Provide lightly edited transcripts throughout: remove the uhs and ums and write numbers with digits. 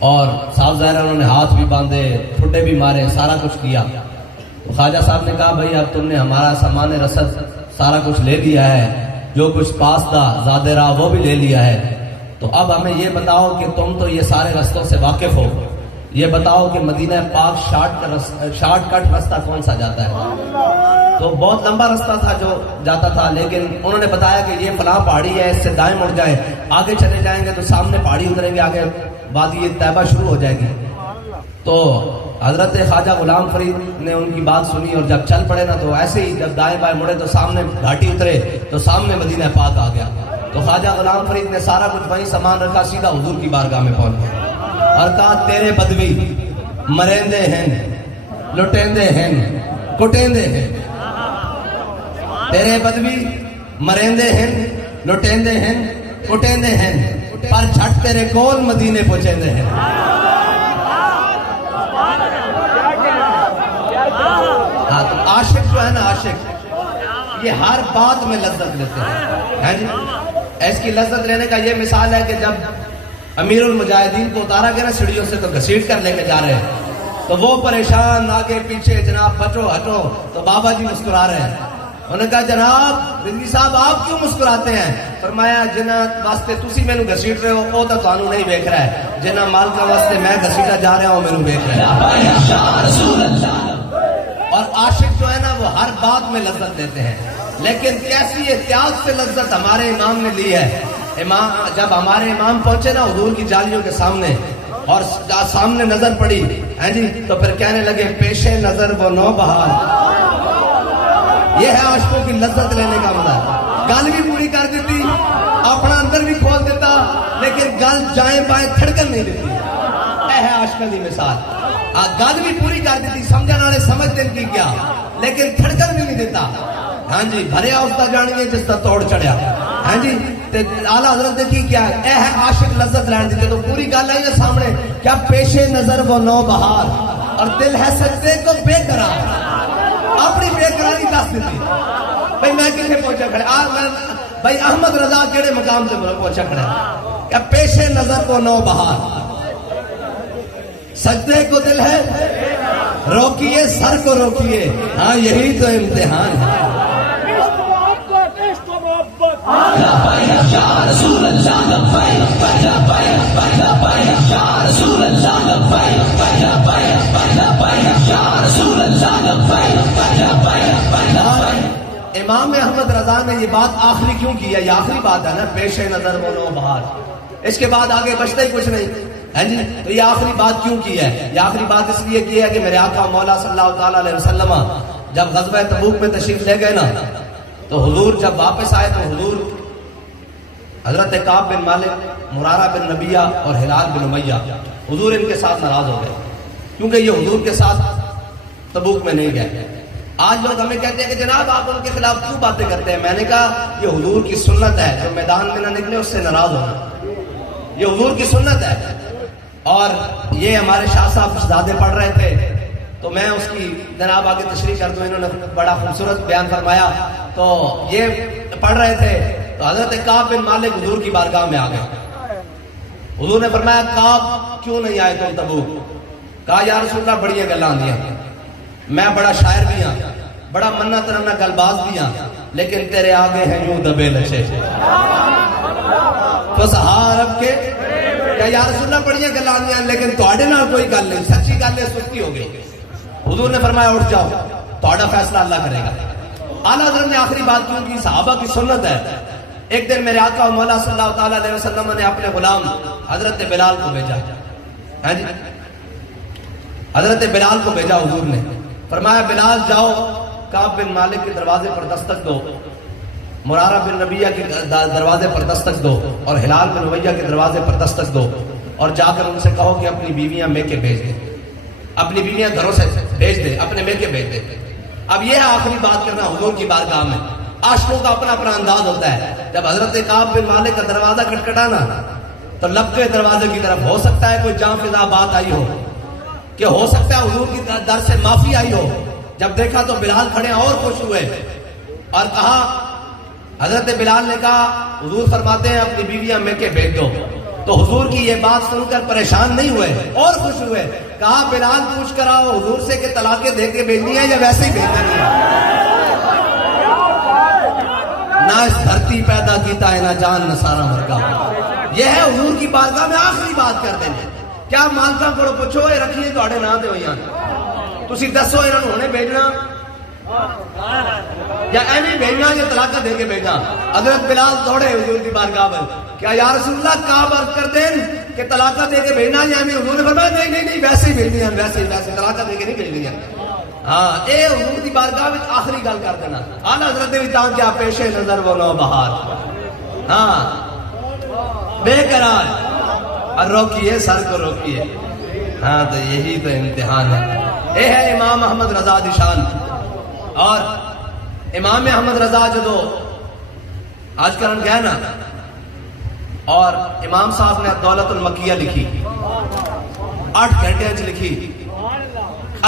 اور صاحب ظاہر انہوں نے ہاتھ بھی باندھے، ٹھڈے بھی مارے، سارا کچھ کیا. تو خواجہ صاحب نے کہا بھائی اب تم نے ہمارا سامان رسد سارا کچھ لے لیا ہے، جو کچھ پاس تھا زادے راہ وہ بھی لے لیا ہے، تو اب ہمیں یہ بتاؤ کہ تم تو یہ سارے رستوں سے واقف ہو، یہ بتاؤ کہ مدینہ پاک شارٹ کٹ رستہ کون سا جاتا ہے؟ تو بہت لمبا رستہ تھا جو جاتا تھا، لیکن انہوں نے بتایا کہ یہ فلاں پہاڑی ہے، اس سے دائیں مڑ جائیں، آگے چلے جائیں گے تو سامنے پہاڑی اتریں گے، آگے وادی طیبہ شروع ہو جائے گی. تو حضرت خواجہ غلام فرید نے ان کی بات سنی اور جب چل پڑے نا تو ایسے ہی جب دائیں بائیں مڑے تو سامنے گھاٹی اترے تو سامنے مدینہ پاک آ گیا. تو خواجہ غلام فرید نے سارا کچھ وہیں سامان رکھا، سیدھا حضور کی بارگاہ میں پہنچ گیا اور کہا تیرے بدوی مریندے ہیں، لٹیندے ہیں، کٹیندے ہیں. تیرے بدوی مریندے ہیں، لٹیندے ہیں، کٹیندے ہیں، پر جھٹ تیرے کول مدینے پہنچیندے ہیں. ہاں تو عاشق جو ہے نا، عاشق یہ ہر بات میں لذت لیتے ہیں جی. اس کی لذت لینے کا یہ مثال ہے کہ جب امیر المجاہدین کو اتارا گیا نا سیڑھیوں سے تو گھسیٹ کر لے کے جا رہے ہیں تو وہ پریشان آگے پیچھے، جناب بچو ہٹو. تو بابا جی مسکرا رہے ہیں. انہوں نے کہا جناب رضوی صاحب آپ کیوں مسکراتے ہیں؟ فرمایا جنہ واسطے تسی میں گھسیٹ رہے ہو وہ تو تانوں نہیں دیکھ رہا ہے، جنہ مالکا واسطے میں گھسیٹا جا رہا ہوں میں دیکھ رہا ہے. اور عاشق جو ہے نا وہ ہر بات میں لذت لیتے ہیں، لیکن کیسی احتیاط سے لذت ہمارے امام نے لی ہے. جب ہمارے امام پہنچے نا حضور کی جالیوں کے سامنے اور سامنے نظر پڑی جی تو پھر کہنے لگے پیش نظر وہ نو بہار. یہ ہے عاشقوں کی لذت لینے کا مزہ. گل بھی پوری کر دیتی، اپنا اندر بھی کھول دیتا، لیکن گل جائیں بائیں تھڑکن نہیں دیتی. یہ ہے عاشقوں کی مثال. گل بھی پوری کر دیتی، سمجھنے والے سمجھ دین کی کیا، لیکن تھڑکن بھی نہیں دیتا. ہاں جی بھریا اس کا جانیے جس کا توڑ چڑھیا. ہاں جی اعلیٰ حضرت دیکھی کیا اے ہے عاشق لذت لین دیتے. تو پوری گل آئی ہے سامنے کیا پیش نظر وہ نو بہار اور دل ہے سجدے کو بے قرار. اپنی بے قراری دس دیتی بھائی میں کتنے پہنچا کھڑے، بھائی احمد رضا کیڑے مقام سے پہنچا کھڑے. کیا پیش نظر کو نو بہار، سجدے کو دل ہے روکیے، سر کو روکیے، ہاں یہی تو امتحان ہے. امام احمد رضا نے یہ بات آخری کیوں کی ہے؟ یہ آخری بات ہے نا، پیش نظر وہ نو بہار. اس کے بعد آگے بچتا ہی کچھ نہیں ہے جی. تو یہ آخری بات کیوں کی ہے؟ یہ آخری بات اس لیے کی ہے کہ میرے آقا مولا صلی اللہ تعالیٰ علیہ وسلم جب غزوہ تبوک میں تشریف لے گئے نا تو حضور جب واپس آئے تو حضور حضرت کعب بن مالک، مرارہ بن ربیہ اور ہلال بن امیہ حضور ان کے ساتھ ناراض ہو گئے کیونکہ یہ حضور کے ساتھ تبوک میں نہیں گئے. آج لوگ ہمیں کہتے ہیں کہ جناب آپ ان کے خلاف کیوں باتیں کرتے ہیں؟ میں نے کہا یہ حضور کی سنت ہے، جو میدان میں نہ نکلے اس سے ناراض ہونا، یہ حضور کی سنت ہے. اور یہ ہمارے شاہ صاحب زادے پڑھ رہے تھے تو میں اس کی جناب آگے تشریح کر دوں. انہوں نے بڑا خوبصورت بیان فرمایا. تو یہ پڑھ رہے تھے تو حضرت کعب بن مالک حضور کی بارگاہ میں آ گئے. حضور نے فرمایا کعب کیوں نہیں آئے تم تبوک؟ کہا یا رسول اللہ بڑی گلاں دیا، میں بڑا شاعر بھی ہاں، بڑا منہ ترنا گل باز بھی ہاں، لیکن تیرے آگے ہیں یوں دبے لچے تو سہارب کے کہ یا رسول اللہ بڑی گلاں دیا لیکن تواڈے نال کوئی گل نہیں، سچی گل ہے، سستی ہو گئی. حضور نے فرمایا اٹھ جاؤ، تواڈا فیصلہ اللہ کرے گا. اعلیٰ حضرت نے آخری بات کیوں کی؟ صحابہ کی سنت ہے. ایک دن میرے آقا مولا صلی اللہ تعالیٰ علیہ وسلم نے اپنے غلام حضرت بلال کو بھیجا. ہاں جی حضرت بلال کو بھیجا حضور نے. فرمایا بلال جاؤ کعب بن مالک کے دروازے پر دستک دو، مرارہ بن ربیہ کے دروازے پر دستک دو اور ہلال بن امیہ کے دروازے پر دستک دو اور جا کر ان سے کہو کہ اپنی بیویاں میکے بھیج دیں، اپنی بیویاں گھروں سے بھیج دیں، اپنے میکے بھیج دیں. اب یہ ہے آخری بات کرنا حضور کی بارگاہ میں. عاشقوں کا اپنا اپنا انداز ہوتا ہے. جب حضرت کعب بن مالک کا دروازہ کھٹکھٹانا تو لپکے دروازے کی طرف ہو سکتا ہے کوئی جاں فضا بات آئی ہو، کہ ہو سکتا ہے حضور کی در سے معافی آئی ہو. جب دیکھا تو بلال کھڑے اور خوش ہوئے اور کہا، حضرت بلال نے کہا حضور فرماتے ہیں اپنی بیویاں میکے بھیج دو. تو تو حضور کی یہ بات سن کر پریشان نہیں ہوئے اور خوش ہوئے. کہا بلال پوچھ کر آؤ حضور سے کہ طلاقیں دے کے بھیجنی ہے یا ویسے ہی بھیجنی ہے. نہ اس دھرتی پیدا کیتا ہے نہ جان نہ سارا مرگا. یہ ہے حضور کی بارگاہ میں آخری بات کر دینا. کیا مالکاں کو پوچھو یہ رکھیے تھوڑے نام دے ہوئی تسی دسو انہوں نے ہونے بھیجنا یا ایویں بھیجنا یا طلاق دے کے بھیجنا. حضرت بلال دوڑے حضور کی بارگاہ میں کیا یا رسول اللہ کعب عرض کر دیں کہ طلاق دے کے بھیجنا یا ایویں. حضور نے فرمایا نہیں ویسے ہی بھیجنی ہے ویسے طلاق دے کے نہیں بھیجنی ہے. ہاں اے حضور کی بارگاہ میں آخری گل کر دینا. اعلی حضرت بھی تاں کیا پیش نظر وہ نو بہار. ہاں بے قرار اور روکیے سر کو روکیے. ہاں تو یہی تو امتحان ہے. اے ہے امام احمد رضا دی شان. اور امام احمد رضا جدو آج کرن گئے نا اور امام صاحب نے دولت المکیہ لکھی 8 گھنٹے لکھی.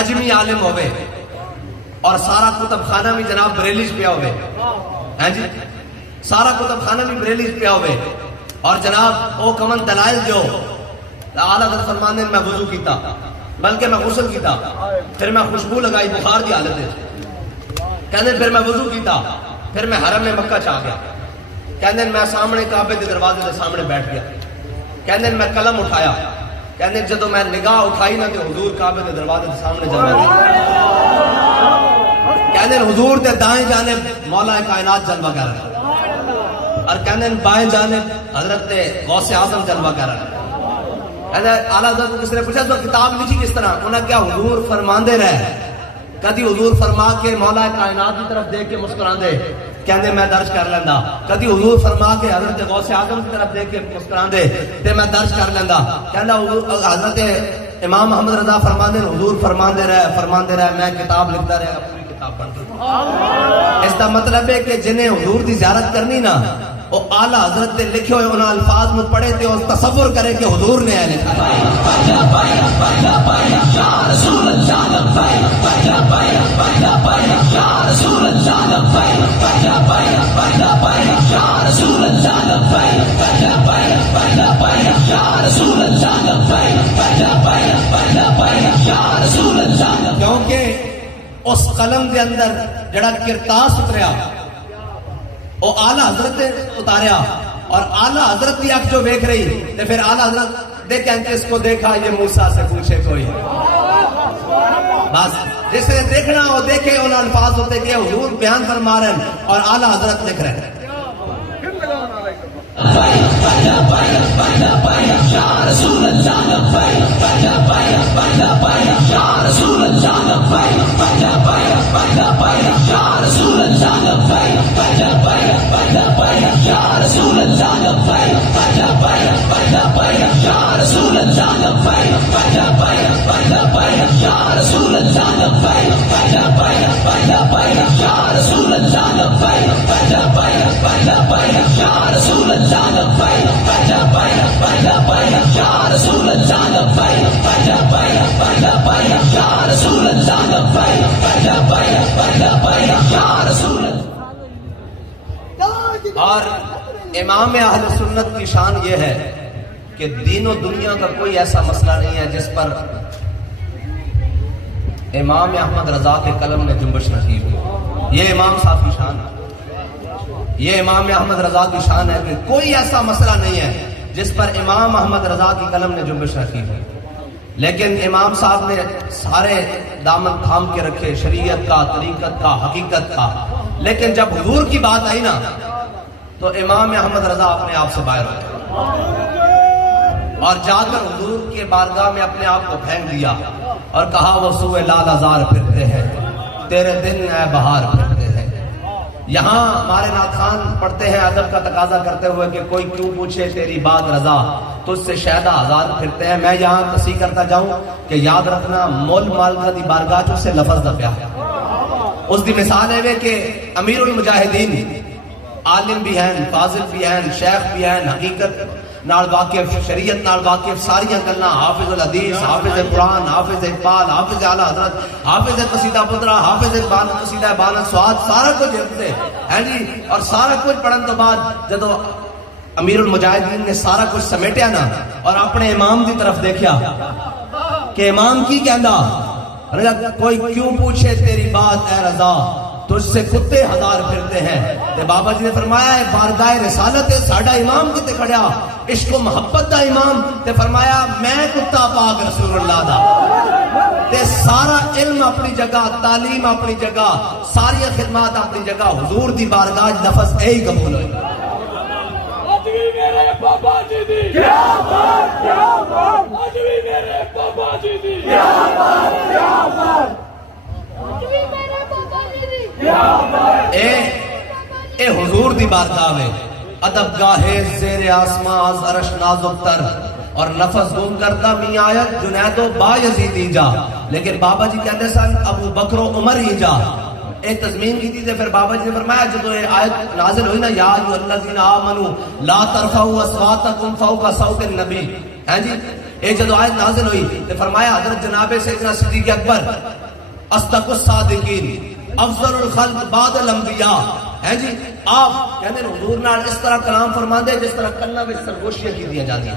اجمی عالم ہوئے اور سارا کتب خانہ بھی جناب بریلیج پیا ہوئے. ہاں جی سارا کتب خانہ بھی بریلیج پیا ہوئے اور جناب او کمن دلائل جو اعلیٰ حضرت فرماندے میں وضو کیتا بلکہ میں غسل کیتا پھر میں خوشبو لگائی بخار دی حالت ہے. کہنے پھر میں وضو کیتا پھر میں حرم میں مکہ چاہ گیا. کہنے میں سامنے کعبے کے دروازے کے سامنے بیٹھ گیا. کہنے میں قلم اٹھایا. کہنے جدو میں نگاہ اٹھائی نہ کہ حضور کعبے کے دروازے کے سامنے جلوہ گیا. کہنے حضور دے دائیں جانب مولا کائنات جلوہ کر رہا اور کہنے بائیں جانب حضرت غوث اعظم جلوہ کر رہا. اعلیٰ حضرت کو کس نے پوچھا تو کتاب لکھی کس طرح. انہیں کیا حضور فرماندے رہے کدی حضور فرما کے مولا کائنات کی طرف دیکھ کے مسکران دے کہنے میں درج کر لینا. کدی حضور فرما کے حضرت غوث اعظم کی طرف دیکھ کے مسکران دے تے میں درج کر لینا. کہنا حضرت امام محمد رضا فرماندے حضور فرماندے رہے میں کتاب لکھتا رہا پوری کتاب بن گئی. اس کا مطلب ہے کہ جنہیں حضور دی زیارت کرنی نا وہ اعلیٰ حضرت نے لکھے ہوئے انہاں الفاظ میں پڑھے تھے اور تصور کرے کہ حضور نے ہے لکھا. کیونکہ اس قلم دے اندر جڑا کرتاس اتریا وہ اعلیٰ حضرت نے اتاریا اور اعلیٰ حضرت کی آنکھ جو دیکھ رہی تو پھر اعلیٰ حضرت دیکھیں کہ اس کو دیکھا یہ موسیٰ سے پوچھے کوئی. بس جس نے دیکھنا وہ دیکھے ان الفاظ ہوتے کہ حضور بیان فرما رہے ہیں اور اعلیٰ حضرت لکھ رہے ہیں. اور امام اہل سنت کی شان یہ ہے کہ دین و دنیا کا کوئی ایسا مسئلہ نہیں ہے جس پر امام احمد رضا کے قلم میں جنبش نصیب ہو. یہ امام صاحب کی شان ہے. یہ امام احمد رضا کی شان ہے کہ کوئی ایسا مسئلہ نہیں ہے جس پر امام احمد رضا کی قلم نے جنبش نصیب ہو. لیکن امام صاحب نے سارے دامن تھام کے رکھے شریعت کا طریقت کا حقیقت کا. لیکن جب حضور کی بات آئی نا تو امام احمد رضا اپنے آپ سے باہر ہو گئے اور جا کر حضور کے بارگاہ میں اپنے آپ کو پھینک دیا اور کہا وہ سوئے لال ہزار پھرتے ہیں تیرے دن اے بہار پھرتے ہیں. یہاں ہمارے نعت خان پڑھتے ہیں ادب کا تقاضا کرتے ہوئے کہ کوئی کیوں پوچھے تیری بات رضا تجھ سے شہدہ ہزار پھرتے ہیں. میں یہاں تصحیح کرتا جاؤں کہ یاد رکھنا مول مالکہ دی بارگاہ چو سے لفظ دا پیا اس دی مثال ہے کہ امیر المجاہدین عالم بھی ہیں فاضل بھی ہیں شیخ بھی ہیں حقیقت نال واقف شریعت نال واقف ساری گلاں حافظ الحدیث حافظ قرآن حافظ اقبال حافظ اعلیٰ حضرت حافظ قصیدہ پترا حافظ قصیدہ بانت سواد سارا کچھ حفظ ہے جی. اور سارا کچھ پڑھن تو بعد جدو امیر المجاہدین نے سارا کچھ سمیٹیا نا اور اپنے امام دی طرف دیکھیا کہ امام کی کہندا کوئی کیوں پوچھے تیری بات اے رضا تجھ سے کتے ہزار پھرتے ہیں. تے بابا جی نے فرمایا ہے بارگاہ رسالت ہے ساڈا امام کتے کھڑیا عشق و محبت دا امام. تے فرمایا میں کتا پاک رسول اللہ دا. تے سارا علم اپنی جگہ تعلیم اپنی جگہ ساری خدمات اپنی جگہ حضور دی بارگاہ لفظ اے ہی قبول ہوئے. میرے بابا جی دی کیا بات کیا بات آج بھی میرے بابا جی دی کیا بات کیا بات آج بھی میرے بابا جی دی کیا بات اے حضور دی بارگاہ میں ادب گاہے زیر آسمان عرش نازک تر اور نفس گم کرتا می آیت جنید و با یزید جا. لیکن بابا جی کہتے سن ابو بکر و عمر ہی جا. ایک تضمین کی تھی پھر بابا جی نے فرمایا جب یہ آیت نازل ہوئی نا یا ایھا الذین آمنوا لا ترفعوا اصواتکم فوق صوت النبی ہیں جی یہ جب آیت نازل ہوئی تو فرمایا حضرت جناب سیدنا صدیق اکبر اصدق الصادقین افضل الخلق بعد الانبیاء ہیں جی آپ کہتے ہیں حضور نے اس طرح کلام فرماندے جس طرح کلہ میں سرگوشیاں کی دیا جاتی ہیں.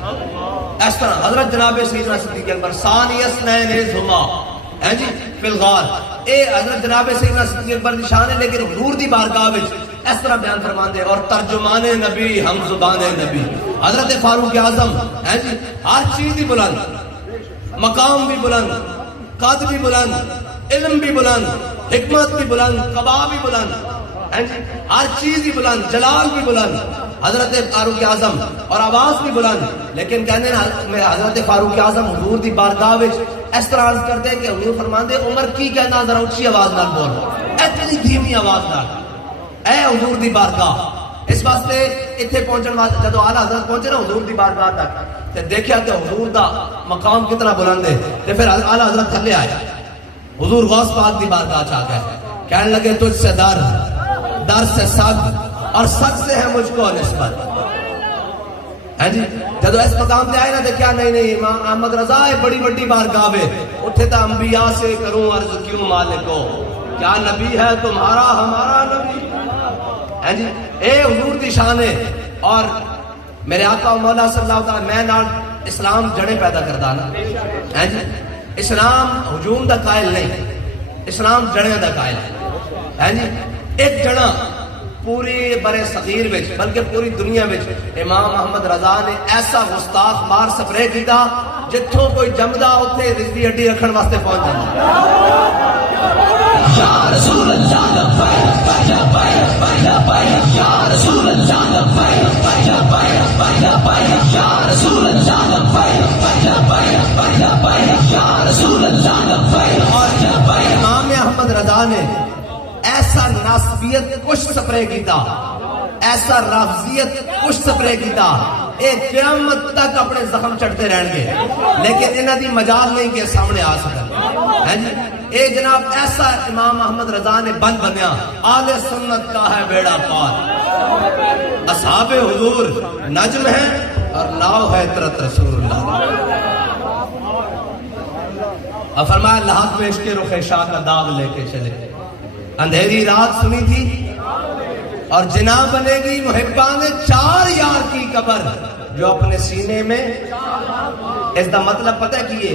اس طرح حضرت جناب سیدنا صدیق اکبر ثانی اثنین اذ ہما ہیں جی فی الغار اے حضرت جناب سیدنا صدیق اکبر کی شان ہے. لیکن حضور دی بارگاہ وچ اس طرح بیان فرماندے اور ترجمان نبی ہم زبان نبی حضرت فاروق اعظم ہیں جی ہر چیز بھی بلند مقام بھی بلند قد بھی بلند علم بھی بلند حکمت بھی بلند قبا بھی بلند ہیں جی ہر چیز ہی بلند جلال بھی بلند حضرت فاروق اعظم اور آواز بھی بلند. لیکن کہنے حضرت فاروق اعظم حضور دی بارگاہ وچ اس طرح عرض کرتے ہیں کہ حضور فرماندے عمر کی کہنا ذرا اونچی آواز نال بول اتنی دھیمی آواز نال اے حضور دی بارگاہ. اس واسطے اتنے پہنچن واسطے جدو اعلی حضرت پہنچے نا حضور دی بارگاہ تک تے دیکھیا کہ حضور دا مقام کتنا بلند ہے. تے پھر اعلی حضرت تھلے آئے حضور غوث پاک دی بارگاہ چ آ گئے کہنے لگے تجھ سے در سے سگ اور سگ سے ہے مجھ کو نسبت ہے جی. جدو اس مقام پہ آئے نا دیکھا نہیں امام احمد رضا ہے بڑی بڑی بارگاہ ہے اٹھے تا انبیاء سے کروں عرض کیوں مالکو کیا نبی ہے تمہارا ہمارا نبی ہے جی. اے حضور دی شان ہے. اور میرے آقا و مولا صلی اللہ علیہ وسلم میں نال اسلام جڑے پیدا کردا نا ہے جی. اسلام ہجوم دا قائل نہیں اسلام جڑیاں دا قائل ہے جی. ایک جڑا پوری برے صغیر وچ بلکہ پوری دنیا وچ امام محمد رضا نے ایسا گستاخ مار سپرے کیتا جتھوں کوئی جمدا اوتھے رزقی ہڈی رکھن واسطے پہنچ جاندا. یا رسول اللہ لبیک لبیک یا رسول اللہ لبیک لبیک یا رسول اللہ لبیک لبیک یا رسول اللہ لبیک. اور امام احمد رضا نے ایسا ناسبیت کچھ سپرے کیتا ایسا رافضیت کچھ سپرے کیتا ایک قیامت تک اپنے زخم چڑھتے رہن گے لیکن انہاں دی مجال نہیں کہ سامنے آ سکن ہے جی. اے جناب ایسا امام احمد رضا نے بن بنیا آل سنت کا ہے بیڑا پار اصحاب حضور نجم ہے اور ناؤ ہے عطرت رسول اللہ. اور فرمایا لحاظ میں عشق رخ شاہ کا داغ لے کے چلے اندھیری رات سنی تھی اور جناب بنے گی محبان چار یار کی قبر جو اپنے سینے میں اس دا مطلب پتہ کیے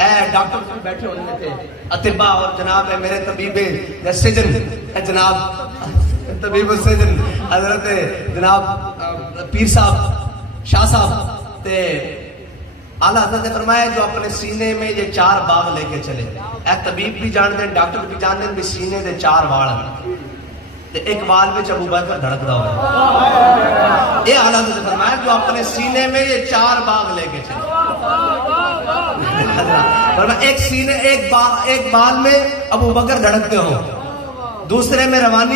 اے ڈاکٹر بیٹھے ہونے تھے اطباء اور جناب ہے میرے طبیب سجن جناب طبیب السجن حضرت جناب پیر صاحب شاہ صاحب تے اعلیٰ حضرت نے فرمایا جو اپنے سینے میں یہ چار باغ لے کے چلے اے طبیب بھی جان دیں ڈاکٹر بھی جان دیں بھی سینے دے چار وال ہیں تے ایک وال میں ابو بکر دھڑکدا ہوا یہ اعلیٰ حضرت نے فرمایا جو اپنے سینے میں یہ چار باغ لے کے چلے ایک سینے ایک بال میں ابو بکر دھڑکتے ہو دوسرے میں روانی